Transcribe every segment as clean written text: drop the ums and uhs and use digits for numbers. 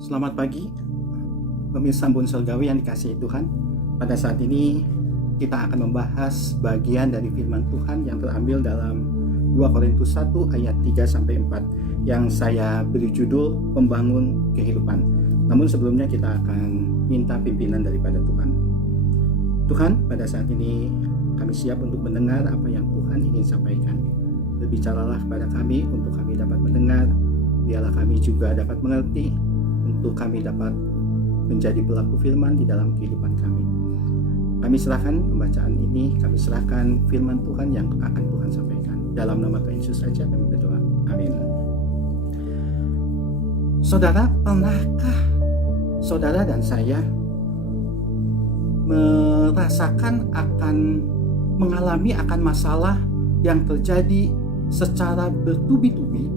Selamat pagi, pemirsa Embun Surgawi yang dikasihi Tuhan. Pada saat ini kita akan membahas bagian dari firman Tuhan yang terambil dalam 2 Korintus 1 ayat 3-4 yang saya beri judul Pembangun Kehidupan. Namun sebelumnya kita akan minta pimpinan daripada Tuhan. Tuhan, pada saat ini kami siap untuk mendengar apa yang Tuhan ingin sampaikan. Berbicaralah kepada kami untuk kami dapat mendengar, biarlah kami juga dapat mengerti, untuk kami dapat menjadi pelaku firman di dalam kehidupan kami. Kami serahkan pembacaan ini, kami serahkan firman Tuhan yang akan Tuhan sampaikan. Dalam nama Tuhan Yesus saja kami berdoa. Amin. Saudara, pernahkah saudara dan saya merasakan mengalami akan masalah yang terjadi secara bertubi-tubi,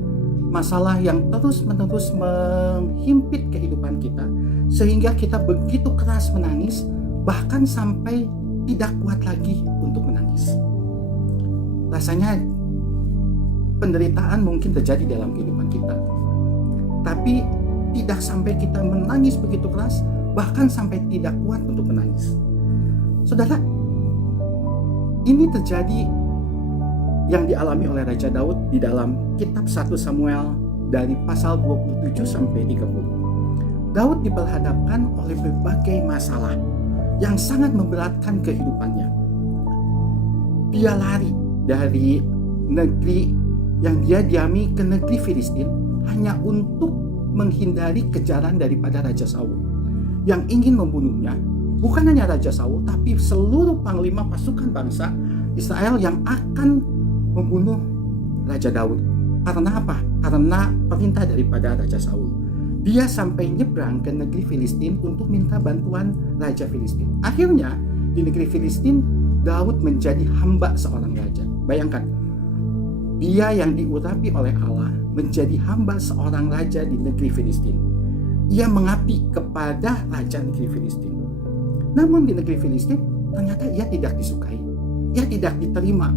masalah yang terus-menerus menghimpit kehidupan kita, sehingga kita begitu keras menangis, bahkan sampai tidak kuat lagi untuk menangis. Rasanya penderitaan mungkin terjadi dalam kehidupan kita, tapi tidak sampai kita menangis begitu keras, bahkan sampai tidak kuat untuk menangis. Saudara, ini terjadi yang dialami oleh Raja Daud di dalam kitab 1 Samuel dari pasal 27-30. Daud diperhadapkan oleh berbagai masalah yang sangat memberatkan kehidupannya. Dia lari dari negeri yang dia diami ke negeri Filistin hanya untuk menghindari kejaran daripada Raja Saul yang ingin membunuhnya. Bukan hanya Raja Saul, tapi seluruh panglima pasukan bangsa Israel yang akan membunuh Raja Daud. Karena apa? Karena perintah daripada Raja Saul. Dia sampai nyebrang ke negeri Filistin untuk minta bantuan Raja Filistin. Akhirnya di negeri Filistin Daud menjadi hamba seorang raja. Bayangkan, dia yang diurapi oleh Allah menjadi hamba seorang raja di negeri Filistin. Ia mengabdi kepada raja negeri Filistin. Namun di negeri Filistin ternyata ia tidak disukai. Ia tidak diterima.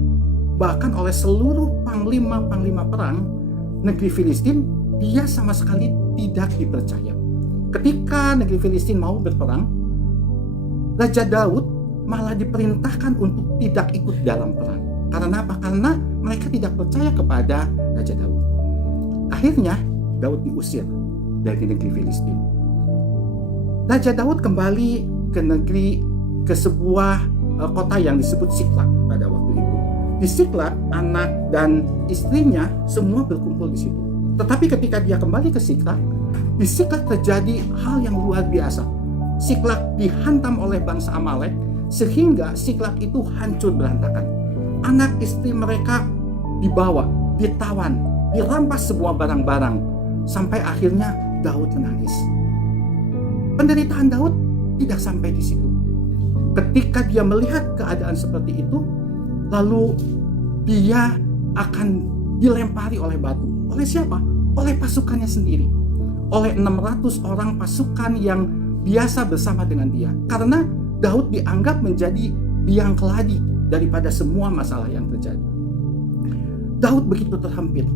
Bahkan oleh seluruh panglima-panglima perang negeri Filistin, dia sama sekali tidak dipercaya. Ketika negeri Filistin mau berperang, Raja Daud malah diperintahkan untuk tidak ikut dalam perang. Karena apa? Karena mereka tidak percaya kepada Raja Daud. Akhirnya Daud diusir dari negeri Filistin. Raja Daud kembali ke sebuah kota yang disebut Siklag pada waktu itu. Di Siklag, anak dan istrinya semua berkumpul di situ. Tetapi ketika dia kembali ke Siklag, di Siklag terjadi hal yang luar biasa. Siklag dihantam oleh bangsa Amalek sehingga Siklag itu hancur berantakan. Anak istri mereka dibawa, ditawan, dirampas semua barang-barang, sampai akhirnya Daud menangis. Penderitaan Daud tidak sampai di situ. Ketika dia melihat keadaan seperti itu, lalu dia akan dilempari oleh batu. Oleh siapa? Oleh pasukannya sendiri. Oleh 600 orang pasukan yang biasa bersama dengan dia. Karena Daud dianggap menjadi biang keladi daripada semua masalah yang terjadi. Daud begitu terhimpit.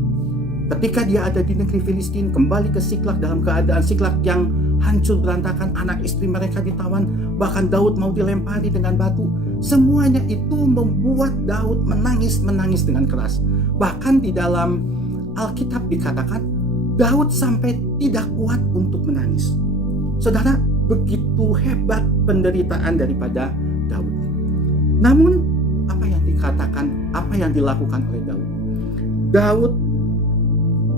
Ketika dia ada di negeri Filistin, kembali ke Siklag dalam keadaan Siklag yang hancur berantakan, anak istri mereka ditawan, bahkan Daud mau dilempari dengan batu. Semuanya itu membuat Daud menangis dengan keras. Bahkan di dalam Alkitab dikatakan Daud sampai tidak kuat untuk menangis. Saudara, begitu hebat penderitaan daripada Daud. Namun apa yang dilakukan oleh Daud? Daud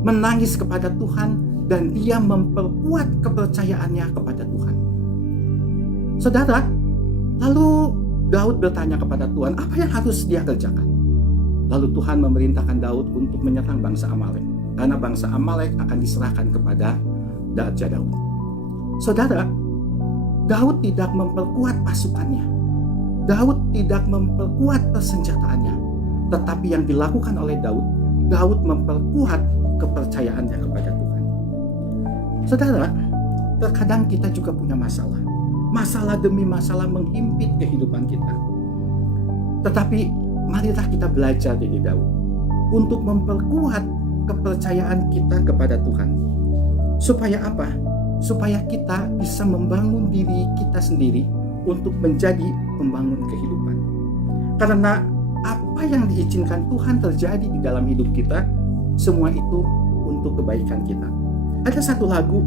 menangis kepada Tuhan dan dia memperkuat kepercayaannya kepada Tuhan. Saudara, lalu Daud bertanya kepada Tuhan, apa yang harus dia kerjakan? Lalu Tuhan memerintahkan Daud untuk menyerang bangsa Amalek, karena bangsa Amalek akan diserahkan kepada Raja Daud. Saudara, Daud tidak memperkuat pasukannya. Daud tidak memperkuat persenjataannya. Tetapi yang dilakukan oleh Daud memperkuat kepercayaannya kepada Tuhan. Saudara, terkadang kita juga punya masalah. Masalah demi masalah menghimpit kehidupan kita. Tetapi marilah kita belajar dari Daud untuk memperkuat kepercayaan kita kepada Tuhan. Supaya apa? supaya kita bisa membangun diri kita sendiri untuk menjadi pembangun kehidupan. Karena apa yang diizinkan Tuhan terjadi di dalam hidup kita, semua itu untuk kebaikan kita. Ada satu lagu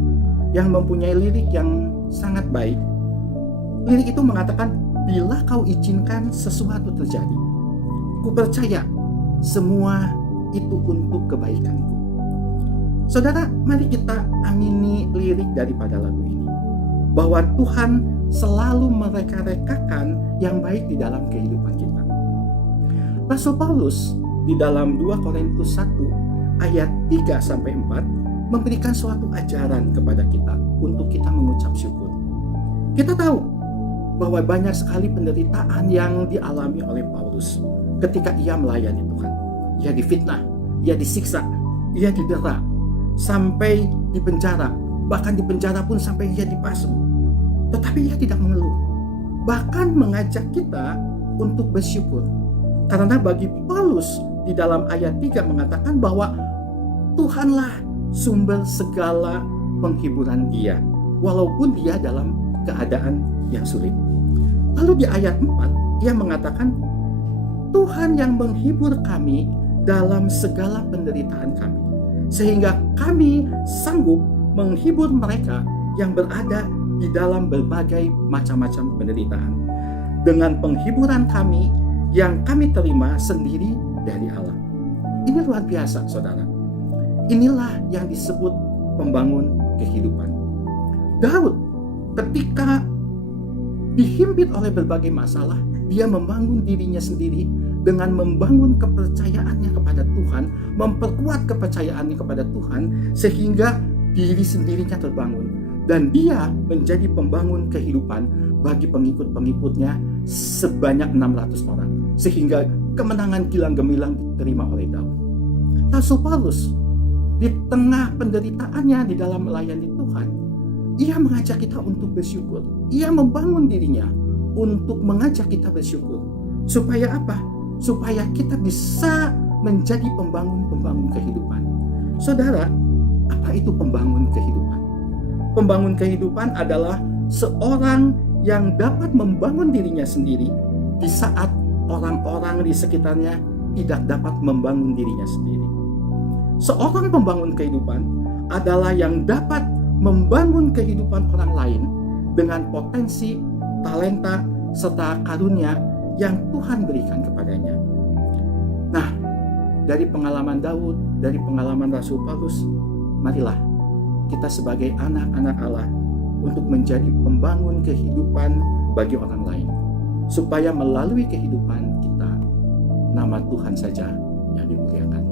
yang mempunyai lirik yang sangat baik. Lirik itu mengatakan, bila kau izinkan sesuatu terjadi, ku percaya semua itu untuk kebaikanku. Saudara, mari kita amini lirik daripada lagu ini, bahwa Tuhan selalu mereka-rekakan yang baik di dalam kehidupan kita. Rasul Paulus di dalam 2 Korintus 1 ayat 3-4 memberikan suatu ajaran kepada kita untuk kita mengucap syukur. Kita tahu bahwa banyak sekali penderitaan yang dialami oleh Paulus ketika ia melayani Tuhan. Ia difitnah, ia disiksa, ia didera, sampai di penjara. Bahkan di penjara pun sampai ia dipasung. Tetapi ia tidak mengeluh. Bahkan mengajak kita untuk bersyukur. Karena bagi Paulus di dalam ayat 3 mengatakan bahwa Tuhanlah sumber segala penghiburan dia, walaupun dia dalam keadaan yang sulit. Lalu di ayat 4 ia mengatakan, Tuhan yang menghibur kami dalam segala penderitaan kami, sehingga kami sanggup menghibur mereka yang berada di dalam berbagai macam-macam penderitaan, dengan penghiburan kami yang kami terima sendiri dari Allah. Ini luar biasa, saudara. Inilah yang disebut pembangun kehidupan. Daud ketika dihimpit oleh berbagai masalah, dia membangun dirinya sendiri dengan membangun kepercayaannya kepada Tuhan, memperkuat kepercayaannya kepada Tuhan, sehingga diri sendirinya terbangun. Dan dia menjadi pembangun kehidupan bagi pengikut-pengikutnya sebanyak 600 orang. Sehingga kemenangan gilang gemilang diterima oleh Daud. Rasul Paulus di tengah penderitaannya di dalam melayani Tuhan, ia mengajak kita untuk bersyukur. Ia membangun dirinya untuk mengajak kita bersyukur. Supaya apa? Supaya kita bisa menjadi pembangun-pembangun kehidupan. Saudara, apa itu pembangun kehidupan? Pembangun kehidupan adalah seorang yang dapat membangun dirinya sendiri di saat orang-orang di sekitarnya tidak dapat membangun dirinya sendiri. Seorang pembangun kehidupan adalah yang dapat membangun kehidupan orang lain dengan potensi, talenta, serta karunia yang Tuhan berikan kepadanya. Nah, dari pengalaman Daud, dari pengalaman Rasul Paulus, marilah kita sebagai anak-anak Allah untuk menjadi pembangun kehidupan bagi orang lain, supaya melalui kehidupan kita, nama Tuhan saja yang dimuliakan.